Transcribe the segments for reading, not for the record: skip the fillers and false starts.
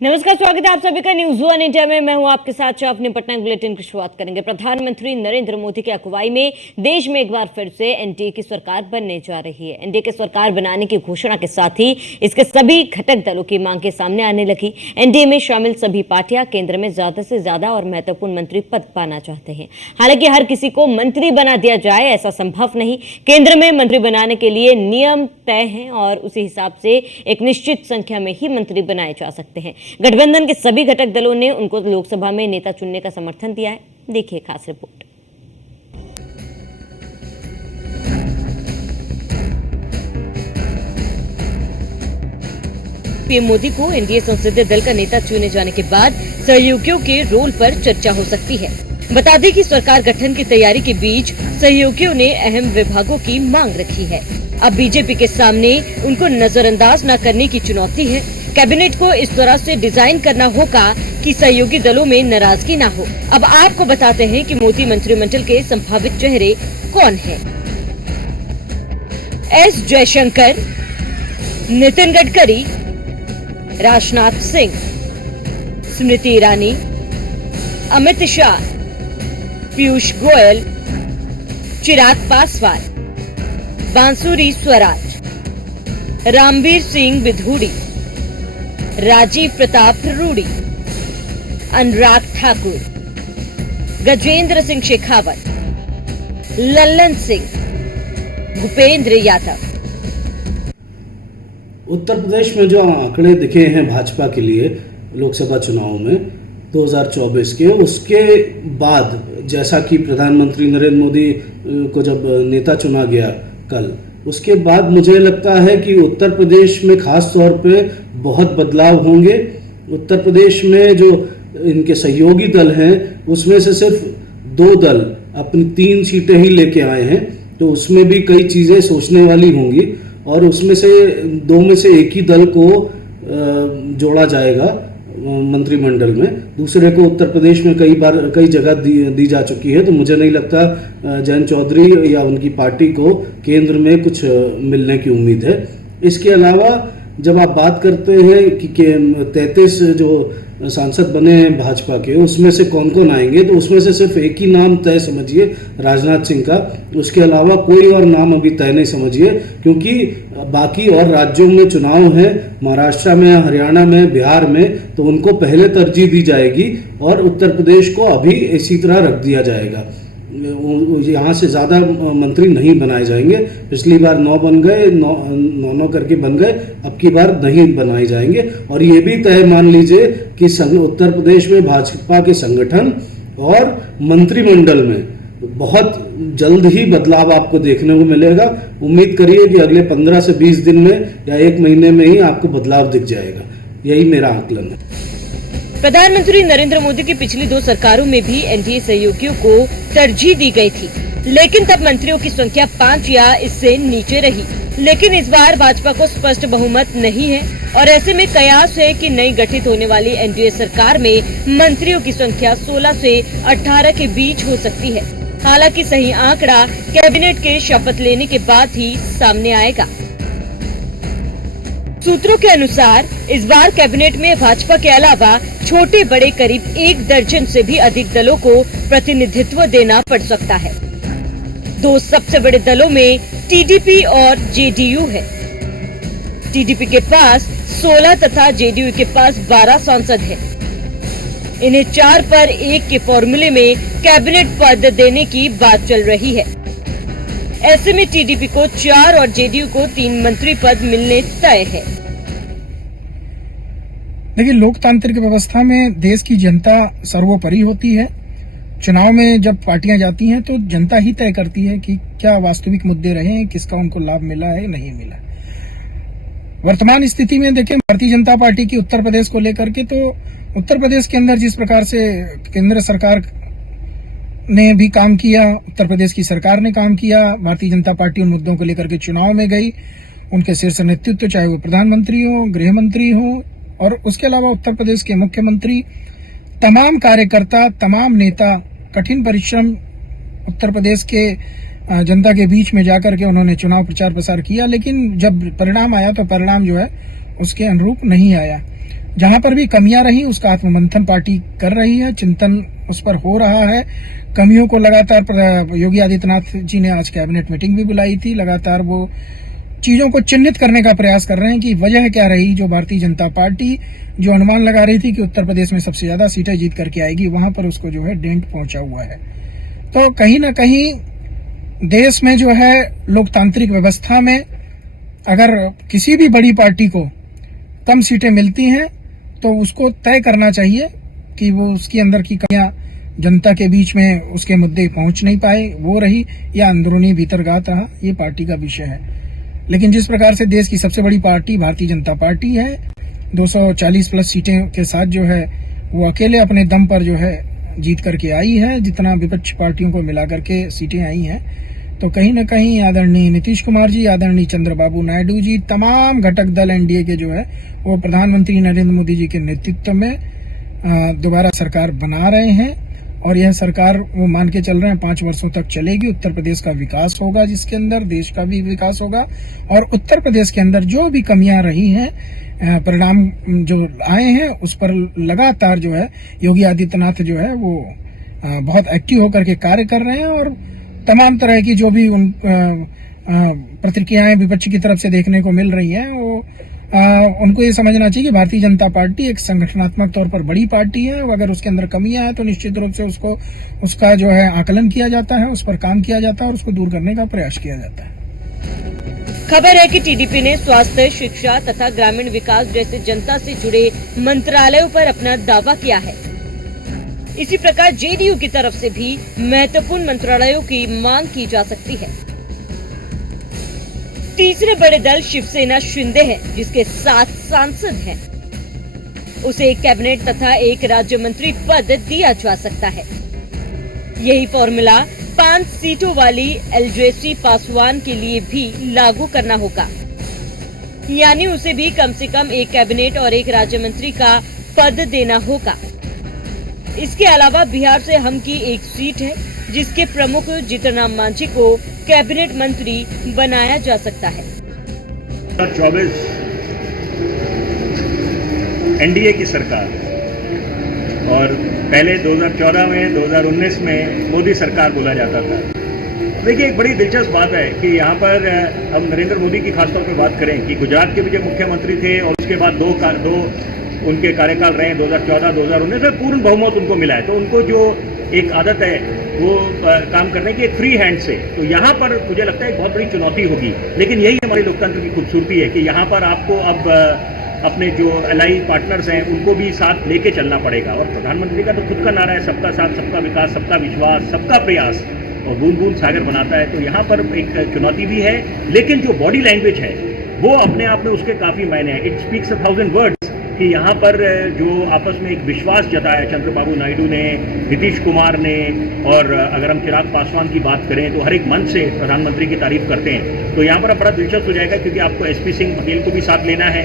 नमस्कार, स्वागत है आप सभी का न्यूज वन इंडिया में। मैं हूं आपके साथ अपने पटना बुलेटिन की शुरुआत करेंगे। प्रधानमंत्री नरेंद्र मोदी की अगुवाई में देश में एक बार फिर से एनडीए की सरकार बनने जा रही है। एनडीए की सरकार बनाने की घोषणा के साथ ही इसके सभी घटक दलों की मांगें सामने आने लगी। एनडीए में शामिल सभी पार्टियां केंद्र में ज्यादा से ज्यादा और महत्वपूर्ण मंत्री पद पाना चाहते हैं। हालांकि हर किसी को मंत्री बना दिया जाए ऐसा संभव नहीं। केंद्र में मंत्री बनाने के लिए नियम तय हैं और उसी हिसाब से एक निश्चित संख्या में ही मंत्री बनाए जा सकते हैं। गठबंधन के सभी घटक दलों ने उनको लोकसभा में नेता चुनने का समर्थन दिया है। देखिए खास रिपोर्ट। पीएम मोदी को एनडीए संसदीय दल का नेता चुने जाने के बाद सहयोगियों के रोल पर चर्चा हो सकती है। बता दें कि सरकार गठन की तैयारी के बीच सहयोगियों ने अहम विभागों की मांग रखी है। अब बीजेपी के सामने उनको नजरअंदाज न करने की चुनौती है। कैबिनेट को इस तरह से डिजाइन करना होगा कि सहयोगी दलों में नाराजगी न हो। अब आपको बताते हैं कि मोदी मंत्रिमंडल के संभावित चेहरे कौन हैं। एस जयशंकर, नितिन गडकरी, राजनाथ सिंह, स्मृति ईरानी, अमित शाह, पीयूष गोयल, चिराग पासवान, बांसुरी स्वराज, रामवीर सिंह बिधूड़ी, राजीव प्रताप रूडी, अनुराग ठाकुर, गजेंद्र सिंह शेखावत, लल्लन सिंह, भूपेंद्र यादव। उत्तर प्रदेश में जो आंकड़े दिखे हैं भाजपा के लिए लोकसभा चुनाव में 2024 के, उसके बाद जैसा कि प्रधानमंत्री नरेंद्र मोदी को जब नेता चुना गया कल, उसके बाद मुझे लगता है कि उत्तर प्रदेश में खास तौर पे बहुत बदलाव होंगे। उत्तर प्रदेश में जो इनके सहयोगी दल हैं उसमें से सिर्फ 2 दल अपनी 3 सीटें ही लेके आए हैं, तो उसमें भी कई चीज़ें सोचने वाली होंगी और उसमें से 2 में से एक ही दल को जोड़ा जाएगा मंत्रिमंडल में। दूसरे को उत्तर प्रदेश में कई जगह दी जा चुकी है, तो मुझे नहीं लगता जयंत चौधरी या उनकी पार्टी को केंद्र में कुछ मिलने की उम्मीद है। इसके अलावा जब आप बात करते हैं कि 33 जो सांसद बने हैं भाजपा के, उसमें से कौन कौन आएंगे, तो उसमें से सिर्फ एक ही नाम तय समझिए, राजनाथ सिंह का। उसके अलावा कोई और नाम अभी तय नहीं समझिए, क्योंकि बाकी और राज्यों में चुनाव है, महाराष्ट्र में, हरियाणा में, बिहार में, तो उनको पहले तरजीह दी जाएगी और उत्तर प्रदेश को अभी इसी तरह रख दिया जाएगा। यहाँ से ज़्यादा मंत्री नहीं बनाए जाएंगे। पिछली बार 9 बन गए, 9 करके बन गए, अब की बार नहीं बनाए जाएंगे। और ये भी तय मान लीजिए कि उत्तर प्रदेश में भाजपा के संगठन और मंत्रिमंडल में बहुत जल्द ही बदलाव आपको देखने को मिलेगा। उम्मीद करिए कि अगले 15 से 20 दिन में या 1 महीने में ही आपको बदलाव दिख जाएगा। यही मेरा आकलन है। प्रधानमंत्री नरेंद्र मोदी की पिछली 2 सरकारों में भी एनडीए सहयोगियों को तरजीह दी गई थी, लेकिन तब मंत्रियों की संख्या 5 या इससे नीचे रही। लेकिन इस बार भाजपा को स्पष्ट बहुमत नहीं है और ऐसे में कयास है कि नई गठित होने वाली एनडीए सरकार में मंत्रियों की संख्या 16 से 18 के बीच हो सकती है। हालांकि सही आंकड़ा कैबिनेट के शपथ लेने के बाद ही सामने आएगा। सूत्रों के अनुसार इस बार कैबिनेट में भाजपा के अलावा छोटे बड़े करीब 1 दर्जन से भी अधिक दलों को प्रतिनिधित्व देना पड़ सकता है। 2 सबसे बड़े दलों में टीडीपी और जेडीयू है। टीडीपी के पास 16 तथा जेडीयू के पास 12 सांसद हैं। इन्हें 4 पर 1 के फॉर्मूले में कैबिनेट पद देने की बात चल रही है। ऐसे में टीडीपी को 4 और जेडीयू को 3 मंत्री पद मिलने तय है। देखिए, लोकतांत्रिक व्यवस्था में देश की जनता सर्वोपरि होती है। चुनाव में जब पार्टियां जाती हैं तो जनता ही तय करती है कि क्या वास्तविक मुद्दे रहे, किसका उनको लाभ मिला है, नहीं मिला। वर्तमान स्थिति में देखें भारतीय जनता पार्टी की उत्तर प्रदेश को लेकर के, तो उत्तर प्रदेश के अंदर जिस प्रकार से केंद्र सरकार ने भी काम किया, उत्तर प्रदेश की सरकार ने काम किया, भारतीय जनता पार्टी उन मुद्दों को लेकर के चुनाव में गई। उनके शीर्ष नेतृत्व, चाहे वो प्रधानमंत्री हो, गृह मंत्री हो और उसके अलावा उत्तर प्रदेश के मुख्यमंत्री, तमाम कार्यकर्ता, तमाम नेता कठिन परिश्रम उत्तर प्रदेश के जनता के बीच में जाकर के उन्होंने चुनाव प्रचार प्रसार किया, लेकिन जब परिणाम आया तो परिणाम जो है उसके अनुरूप नहीं आया। जहां पर भी कमियां रही उसका आत्ममंथन पार्टी कर रही है, चिंतन उस पर हो रहा है। कमियों को लगातार योगी आदित्यनाथ जी ने आज कैबिनेट मीटिंग भी बुलाई थी, लगातार वो चीजों को चिन्हित करने का प्रयास कर रहे हैं कि वजह क्या रही। जो भारतीय जनता पार्टी जो अनुमान लगा रही थी कि उत्तर प्रदेश में सबसे ज्यादा सीटें जीत करके आएगी, वहां पर उसको जो है डेंट पहुंचा हुआ है। तो कहीं ना कहीं देश में जो है लोकतांत्रिक व्यवस्था में अगर किसी भी बड़ी पार्टी को कम सीटें मिलती हैं तो उसको तय करना चाहिए कि वो उसके अंदर की कमियां जनता के बीच में उसके मुद्दे पहुंच नहीं पाए वो रही या अंदरूनी भीतरघात रहा, ये पार्टी का विषय है। लेकिन जिस प्रकार से देश की सबसे बड़ी पार्टी भारतीय जनता पार्टी है, 240 प्लस सीटें के साथ जो है वो अकेले अपने दम पर जो है जीत करके आई है, जितना विपक्ष पार्टियों को मिला करके सीटें आई हैं। तो कहीं ना कहीं आदरणीय नीतीश कुमार जी, आदरणीय चंद्रबाबू नायडू जी, तमाम घटक दल एनडीए के जो है वो प्रधानमंत्री नरेंद्र मोदी जी के नेतृत्व में दोबारा सरकार बना रहे हैं। और यह सरकार वो मान के चल रहे हैं 5 वर्षों तक चलेगी। उत्तर प्रदेश का विकास होगा, जिसके अंदर देश का भी विकास होगा। और उत्तर प्रदेश के अंदर जो भी कमियां रही हैं, परिणाम जो आए हैं, उस पर लगातार जो है योगी आदित्यनाथ जो है वो बहुत एक्टिव होकर के कार्य कर रहे हैं। और तमाम तरह की जो भी उन प्रतिक्रियाएं विपक्ष की तरफ से देखने को मिल रही हैं, वो उनको ये समझना चाहिए कि भारतीय जनता पार्टी एक संगठनात्मक तौर पर बड़ी पार्टी है। अगर उसके अंदर कमियां हैं तो निश्चित रूप से उसका जो है आकलन किया जाता है, उस पर काम किया जाता है और उसको दूर करने का प्रयास किया जाता है। खबर है कि टीडीपी ने स्वास्थ्य, शिक्षा तथा ग्रामीण विकास जैसे जनता से जुड़े मंत्रालयों पर अपना दावा किया है। इसी प्रकार जेडीयू की तरफ से भी महत्वपूर्ण मंत्रालयों की मांग की जा सकती है। तीसरे बड़े दल शिवसेना शिंदे है, जिसके 7 सांसद हैं। उसे एक कैबिनेट तथा एक राज्य मंत्री पद दिया जा सकता है। यही फॉर्मूला 5 सीटों वाली एलजेसी पासवान के लिए भी लागू करना होगा, यानी उसे भी कम से कम एक कैबिनेट और एक राज्य मंत्री का पद देना होगा। इसके अलावा बिहार से हम की एक सीट है, जिसके प्रमुख जीतनराम मांझी को कैबिनेट मंत्री बनाया जा सकता है। 2024 एनडीए की सरकार और पहले 2014 में 2019 में मोदी सरकार बोला जाता था। देखिए, एक बड़ी दिलचस्प बात है कि यहाँ पर हम नरेंद्र मोदी की खासतौर पर बात करें कि गुजरात के भी जो मुख्यमंत्री थे और उसके बाद दो उनके कार्यकाल रहे 2014-2019 में पूर्ण बहुमत उनको मिला है। तो उनको जो एक आदत है वो काम करने की, एक फ्री हैंड से, तो यहाँ पर मुझे लगता है एक बहुत बड़ी चुनौती होगी। लेकिन यही हमारे लोकतंत्र की खूबसूरती है कि यहाँ पर आपको अब अपने जो एलाई पार्टनर्स हैं उनको भी साथ लेके चलना पड़ेगा। और प्रधानमंत्री का तो खुद का नारा है, सबका साथ, सबका विकास, सबका विश्वास, सबका प्रयास, और बूंद बूंद सागर बनाता है। तो यहाँ पर एक चुनौती भी है, लेकिन जो बॉडी लैंग्वेज है वो अपने आप में उसके काफ़ी मायने हैं। इट स्पीक्स 1000 वर्ड्स कि यहाँ पर जो आपस में एक विश्वास जताया चंद्रबाबू नायडू ने, नीतीश कुमार ने, और अगर हम चिराग पासवान की बात करें तो हर एक मंच से प्रधानमंत्री की तारीफ करते हैं। तो यहाँ पर अब बड़ा दिलचस्प हो जाएगा, क्योंकि आपको एसपी सिंह बघेल को भी साथ लेना है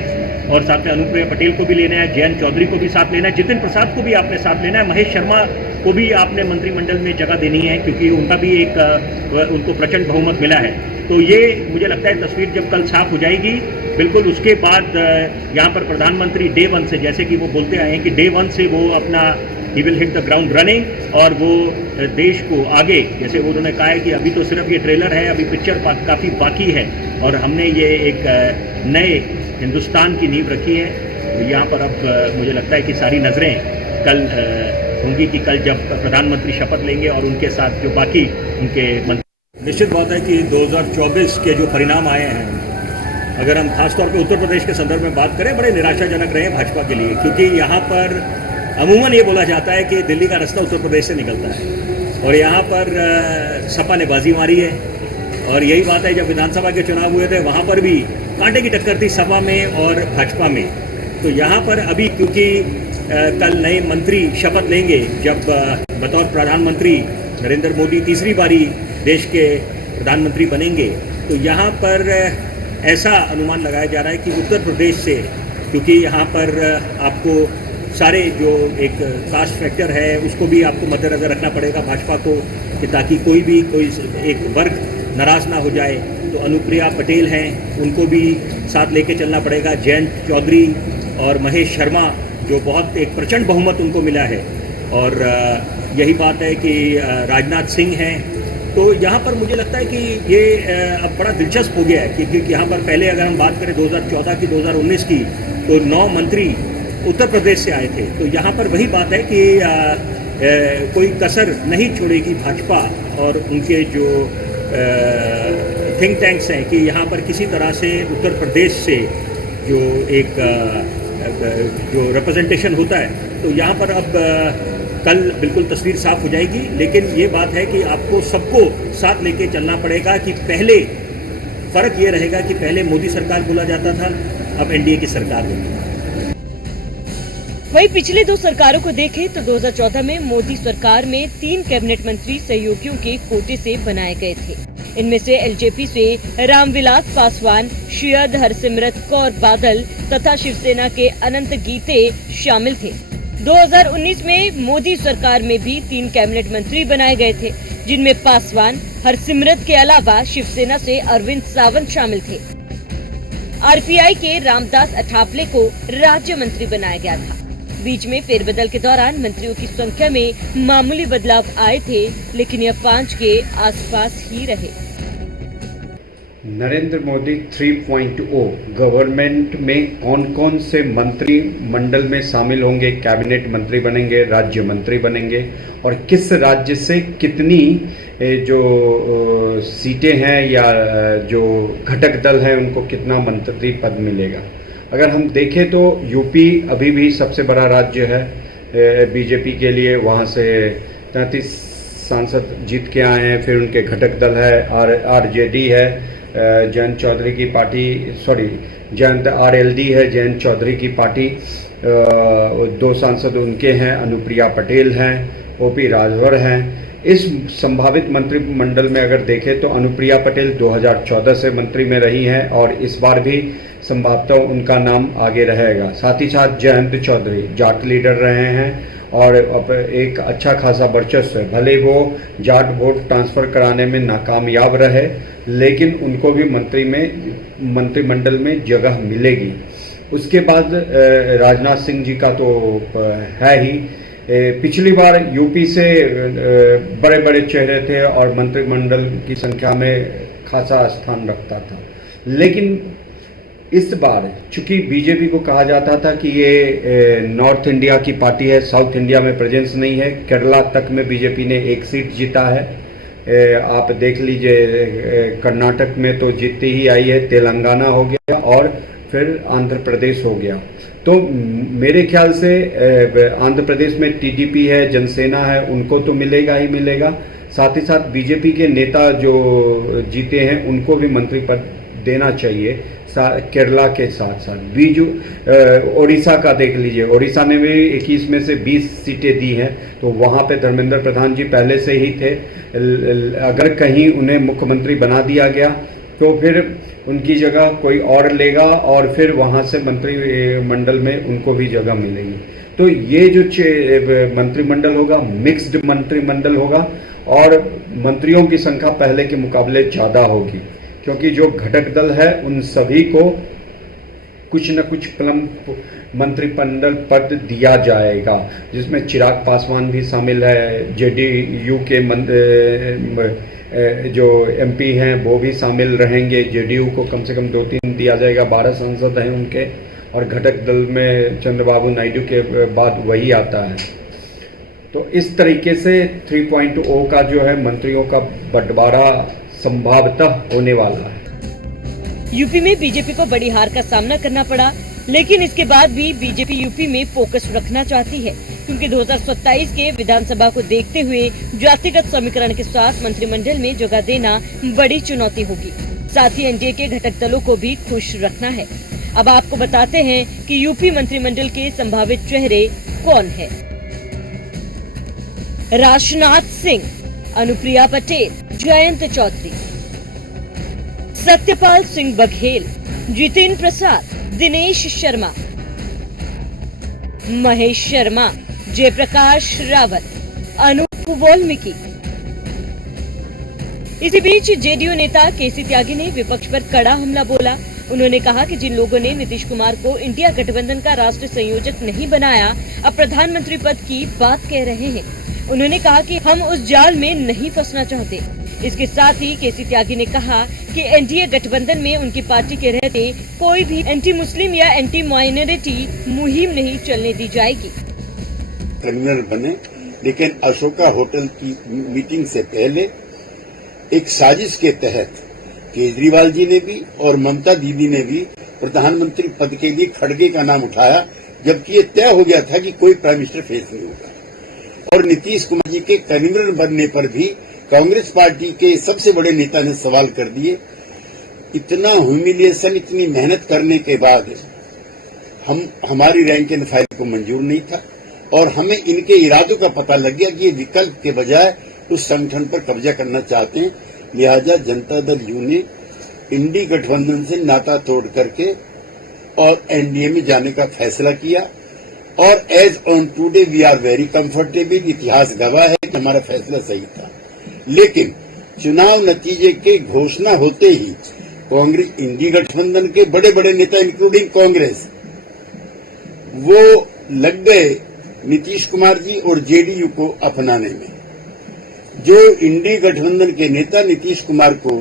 और साथ में अनुप्रिया पटेल को भी लेना है, जयंत चौधरी को भी साथ लेना है, जितिन प्रसाद को भी आपने साथ लेना है, महेश शर्मा को भी आपने मंत्रिमंडल में जगह देनी है, क्योंकि उनका भी उनको प्रचंड बहुमत मिला है। तो ये मुझे लगता है तस्वीर जब कल साफ हो जाएगी, बिल्कुल उसके बाद यहाँ पर प्रधानमंत्री डे 1 से, जैसे कि वो बोलते आए हैं कि डे 1 से वो अपना he will hit the ground running, और वो देश को आगे, जैसे उन्होंने कहा है कि अभी तो सिर्फ ये ट्रेलर है, अभी पिक्चर काफ़ी बाकी है और हमने ये एक नए हिंदुस्तान की नींव रखी है। तो यहाँ पर अब मुझे लगता है कि सारी नज़रें कल होंगी कि कल जब प्रधानमंत्री शपथ लेंगे और उनके साथ जो बाकी उनके मंत्री। निश्चित बात है कि 2024 के जो परिणाम आए हैं, अगर हम खासतौर पे उत्तर प्रदेश के संदर्भ में बात करें, बड़े निराशाजनक रहे भाजपा के लिए, क्योंकि यहाँ पर अमूमन ये बोला जाता है कि दिल्ली का रास्ता उत्तर प्रदेश से निकलता है और यहाँ पर सपा ने बाजी मारी है। और यही बात है, जब विधानसभा के चुनाव हुए थे वहाँ पर भी कांटे की टक्कर थी सपा में और भाजपा में। तो यहाँ पर अभी क्योंकि कल नए मंत्री शपथ लेंगे, जब बतौर प्रधानमंत्री नरेंद्र मोदी तीसरी बारी देश के प्रधानमंत्री बनेंगे, तो यहाँ पर ऐसा अनुमान लगाया जा रहा है कि उत्तर प्रदेश से, क्योंकि यहाँ पर आपको सारे जो एक कास्ट फैक्टर है उसको भी आपको मद्देनजर रखना पड़ेगा भाजपा को, कि ताकि कोई एक वर्ग नाराज़ ना हो जाए। तो अनुप्रिया पटेल हैं, उनको भी साथ लेके चलना पड़ेगा, जयंत चौधरी और महेश शर्मा जो बहुत एक प्रचंड बहुमत उनको मिला है, और यही बात है कि राजनाथ सिंह हैं। तो यहाँ पर मुझे लगता है कि ये अब बड़ा दिलचस्प हो गया है क्योंकि यहाँ पर पहले अगर हम बात करें 2014 की 2019 की, तो 9 मंत्री उत्तर प्रदेश से आए थे। तो यहाँ पर वही बात है कि कोई कसर नहीं छोड़ेगी भाजपा और उनके जो थिंक टैंक्स हैं कि यहाँ पर किसी तरह से उत्तर प्रदेश से जो एक जो रिप्रेजेंटेशन होता है, तो यहाँ पर अब कल बिल्कुल तस्वीर साफ हो जाएगी। लेकिन ये बात है कि आपको सबको साथ लेके चलना पड़ेगा कि पहले फ़र्क ये रहेगा कि पहले मोदी सरकार बोला जाता था, अब एनडीए की सरकार होगी। वहीं पिछले 2 सरकारों को देखें तो 2014 में मोदी सरकार में 3 कैबिनेट मंत्री सहयोगियों के कोटे से बनाए गए थे। इनमें से एलजेपी से रामविलास पासवान, शरद हरसिमरत कौर बादल तथा शिवसेना के अनंत गीते शामिल थे। 2019 में मोदी सरकार में भी 3 कैबिनेट मंत्री बनाए गए थे, जिनमें पासवान, हरसिमरत के अलावा शिवसेना से अरविंद सावंत शामिल थे। आरपीआई के रामदास अठावले को राज्य मंत्री बनाया गया था। बीच में फेरबदल के दौरान मंत्रियों की संख्या में मामूली बदलाव आए थे, लेकिन यह 5 के आसपास ही रहे। नरेंद्र मोदी 3.0 गवर्नमेंट में कौन कौन से मंत्री मंडल में शामिल होंगे, कैबिनेट मंत्री बनेंगे, राज्य मंत्री बनेंगे, और किस राज्य से कितनी जो सीटें हैं या जो घटक दल हैं उनको कितना मंत्री पद मिलेगा। अगर हम देखें तो यूपी अभी भी सबसे बड़ा राज्य है बीजेपी के लिए। वहाँ से 33 सांसद जीत के आए हैं। फिर उनके घटक दल है, आरजेडी है, जयंत चौधरी की पार्टी, जयंत आरएलडी है, जयंत चौधरी की पार्टी। 2 सांसद उनके हैं, अनुप्रिया पटेल हैं, ओपी राजभर हैं। इस संभावित मंत्रिमंडल में अगर देखें तो अनुप्रिया पटेल 2014 से मंत्री में रही हैं और इस बार भी संभवतः उनका नाम आगे रहेगा। साथ ही साथ जयंत चौधरी जाट लीडर रहे हैं और एक अच्छा खासा वर्चस्व है। भले वो जाट वोट ट्रांसफ़र कराने में नाकामयाब रहे, लेकिन उनको भी मंत्रिमंडल में जगह मिलेगी। उसके बाद राजनाथ सिंह जी का तो है ही। पिछली बार यूपी से बड़े बड़े चेहरे थे और मंत्रिमंडल की संख्या में खासा स्थान रखता था, लेकिन इस बार चूंकि बीजेपी को कहा जाता था कि ये नॉर्थ इंडिया की पार्टी है, साउथ इंडिया में प्रेजेंस नहीं है। केरला तक में बीजेपी ने 1 सीट जीता है। आप देख लीजिए कर्नाटक में तो जीतती ही आई है, तेलंगाना हो गया और फिर आंध्र प्रदेश हो गया। तो मेरे ख्याल से आंध्र प्रदेश में टीडीपी है, जनसेना है, उनको तो मिलेगा ही मिलेगा। साथ ही साथ बीजेपी के नेता जो जीते हैं उनको भी मंत्री पद देना चाहिए। केरला के साथ साथ बीजू ओडिशा का देख लीजिए, ओडिशा ने भी 21 में से 20 सीटें दी हैं, तो वहाँ पे धर्मेंद्र प्रधान जी पहले से ही थे। अगर कहीं उन्हें मुख्यमंत्री बना दिया गया तो फिर उनकी जगह कोई और लेगा और फिर वहाँ से मंत्रिमंडल में उनको भी जगह मिलेगी। तो ये जो मंत्रिमंडल होगा मिक्स्ड मंत्रिमंडल होगा और मंत्रियों की संख्या पहले के मुकाबले ज़्यादा होगी, क्योंकि जो घटक दल है उन सभी को कुछ न कुछ मंत्रिमंडल पद दिया जाएगा, जिसमें चिराग पासवान भी शामिल है, जेडीयू के जो एमपी हैं वो भी शामिल रहेंगे। जेडीयू को कम से कम 2-3 दिया जाएगा, 12 सांसद हैं उनके, और घटक दल में चंद्रबाबू नायडू के बाद वही आता है। तो इस तरीके से 3.0 का जो है मंत्रियों का बंटवारा संभवतः होने वाला है। यूपी में बीजेपी को बड़ी हार का सामना करना पड़ा, लेकिन इसके बाद भी बीजेपी यूपी में फोकस रखना चाहती है, क्योंकि 2027 के विधानसभा को देखते हुए जातिगत समीकरण के साथ मंत्रिमंडल में जगह देना बड़ी चुनौती होगी। साथ ही एनडीए के घटक दलों को भी खुश रखना है। अब आपको बताते हैं कि यूपी मंत्रिमंडल के संभावित चेहरे कौन है। राजनाथ सिंह, अनुप्रिया पटेल, जयंत चौधरी, सत्यपाल सिंह बघेल, जितेंद्र प्रसाद, दिनेश शर्मा, महेश शर्मा, जयप्रकाश रावत, अनूप वाल्मीकि। इसी बीच जेडीयू नेता केसी त्यागी ने विपक्ष पर कड़ा हमला बोला उन्होंने कहा कि जिन लोगों ने नीतीश कुमार को इंडिया गठबंधन का राष्ट्रीय संयोजक नहीं बनाया, अब प्रधानमंत्री पद की बात कह रहे हैं। उन्होंने कहा कि हम उस जाल में नहीं फंसना चाहते। इसके साथ ही केसी त्यागी ने कहा कि एनडीए गठबंधन में उनकी पार्टी के रहते कोई भी एंटी मुस्लिम या एंटी माइनॉरिटी मुहिम नहीं चलने दी जाएगी। कन्वीनर बने, लेकिन अशोका होटल की मीटिंग से पहले एक साजिश के तहत केजरीवाल जी ने भी और ममता दीदी ने भी प्रधानमंत्री पद के लिए खड़गे का नाम उठाया, जबकि ये तय हो गया था कि कोई प्राइम मिनिस्टर फेस नहीं होगा। और नीतीश कुमार जी के कन्वीनर बनने पर भी कांग्रेस पार्टी के सबसे बड़े नेता ने सवाल कर दिए। इतना ह्यूमिलिएशन, इतनी मेहनत करने के बाद हमारी रैंक एंड फाइल को मंजूर नहीं था और हमें इनके इरादों का पता लग गया कि ये विकल्प के बजाय उस संगठन पर कब्जा करना चाहते हैं। लिहाजा जनता दल यू ने इंडी गठबंधन से नाता तोड़ करके और एनडीए में जाने का फैसला किया और as on today we are very comfortable. इतिहास गवाह है कि हमारा फैसला सही था, लेकिन चुनाव नतीजे के घोषणा होते ही कांग्रेस इंडी गठबंधन के बड़े बड़े नेता इंक्लूडिंग कांग्रेस वो लग गए नीतीश कुमार जी और जेडीयू को अपनाने में। जो इंडी गठबंधन के नेता नीतीश कुमार को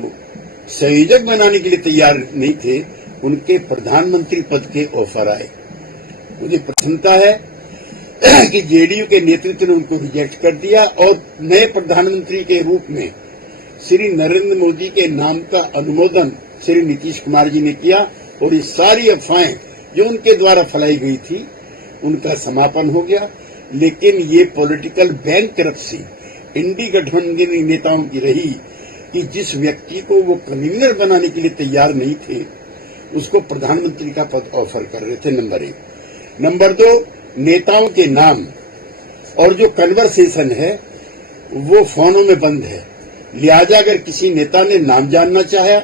संयोजक बनाने के लिए तैयार नहीं थे, उनके प्रधानमंत्री पद के ऑफर आए। मुझे प्रसन्नता है कि जेडीयू के नेतृत्व ने उनको रिजेक्ट कर दिया और नए प्रधानमंत्री के रूप में श्री नरेंद्र मोदी के नाम का अनुमोदन श्री नीतीश कुमार जी ने किया और ये सारी अफवाहें जो उनके द्वारा फैलाई गई थी उनका समापन हो गया। लेकिन ये पॉलिटिकल बैंकरप्सी इंडी गठबंधन के नेताओं की रही कि जिस व्यक्ति को वो कन्वीनर बनाने के लिए तैयार नहीं थे उसको प्रधानमंत्री का पद ऑफर कर रहे थे। नंबर 1। नंबर 2, नेताओं के नाम और जो कन्वर्सेशन है वो फोनों में बंद है। लिहाजा अगर किसी नेता ने नाम जानना चाहा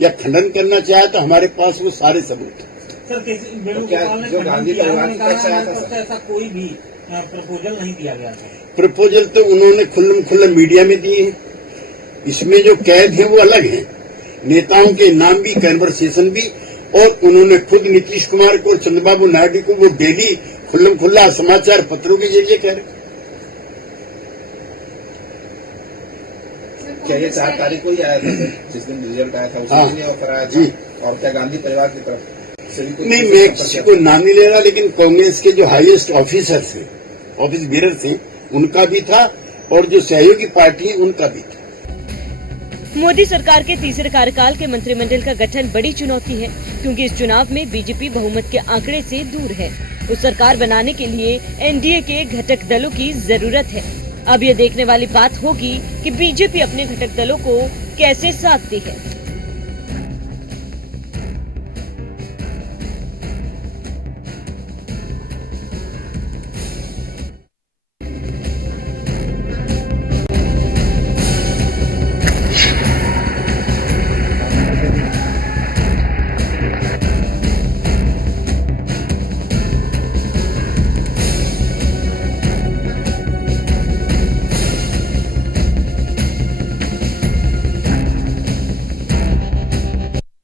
या खंडन करना चाहा तो हमारे पास वो सारे सबूत हैं। सर, वेणुगोपाल ने गांधी परिवार की तरफ से ऐसा कोई भी प्रपोजल नहीं दिया गया था। प्रपोजल तो उन्होंने खुल्लम खुल्ला मीडिया में दिए हैं। इसमें जो कैद है वो अलग है, नेताओं के नाम भी, कन्वर्सेशन भी, और उन्होंने खुद नीतीश कुमार को और चंद्रबाबू नायडू को वो डेली खुल्लम खुल्ला समाचार पत्रों के जरिए कह रहे। क्या ये 4 तारीख को ही आया था सर, जिस दिन रिजल्ट आया था उसी दिन ऑफर आया था? और क्या गांधी परिवार की तरफ से भी कोई? नहीं, मैं किसी को नाम नहीं ले रहा, लेकिन कांग्रेस के जो हाईएस्ट ऑफिसर्स हैं, ऑफिस बीरर्स हैं, उनका भी था और जो सहयोगी पार्टी है उनका भी था। मोदी सरकार के तीसरे कार्यकाल के मंत्रिमंडल का गठन बड़ी चुनौती है, क्योंकि इस चुनाव में बीजेपी बहुमत के आंकड़े से दूर है। उस सरकार बनाने के लिए एनडीए के घटक दलों की जरूरत है। अब ये देखने वाली बात होगी कि बीजेपी अपने घटक दलों को कैसे साधती है।